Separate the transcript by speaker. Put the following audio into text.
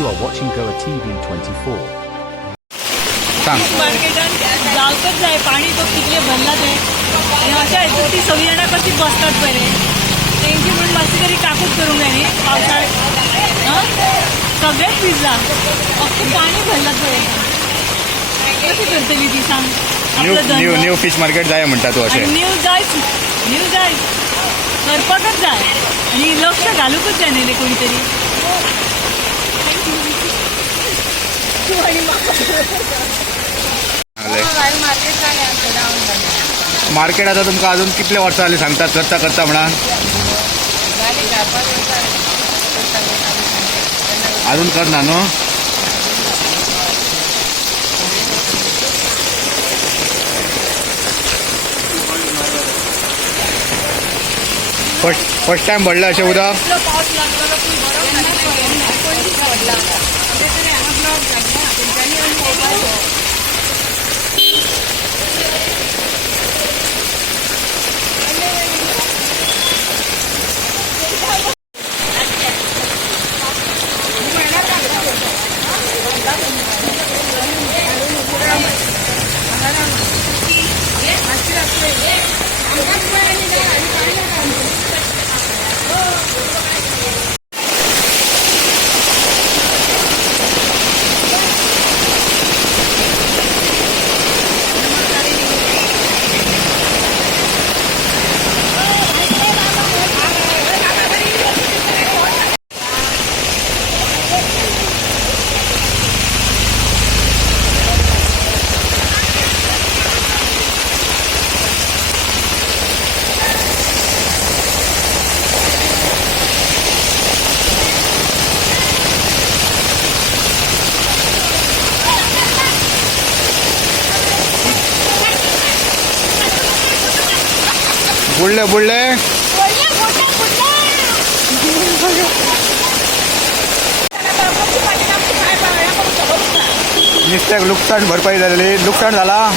Speaker 1: You are watching Goa TV 24.
Speaker 2: सांग
Speaker 3: मार्केटान जावकच जाय पाणी तो कितले भरला ते. आनी अशें ती सगळीं जाणां कशी बसतात पळय तेंची म्हणून मातशी तरी करूंक जाय न्ही पावसाळ्यात. हं? सगळेच भिजला पाणी भरला पळय कशी करतली ती सांग?
Speaker 2: न्यू
Speaker 3: आपलं
Speaker 2: न्यू
Speaker 3: धंदो.
Speaker 2: न्यू फिश मार्केट जाय म्हणटा तू
Speaker 3: आणि
Speaker 2: अशें
Speaker 3: न्यू जायच न्यू जाय करपाकच जाय. आणि लक्ष घालूकच जाय न्ही कोणीतरी.
Speaker 2: मार्केट आता तुमकां अजून कितले वर्सां जाली सांगतात? करता करता म्हणा. अजून करना न्हू फर्स्ट फर्स्ट टाइम भरलं अशें उदक
Speaker 3: Thank you.
Speaker 2: बुडले बुडले. लुकसाण भरपाई झालेली.
Speaker 4: नुकसान झालं.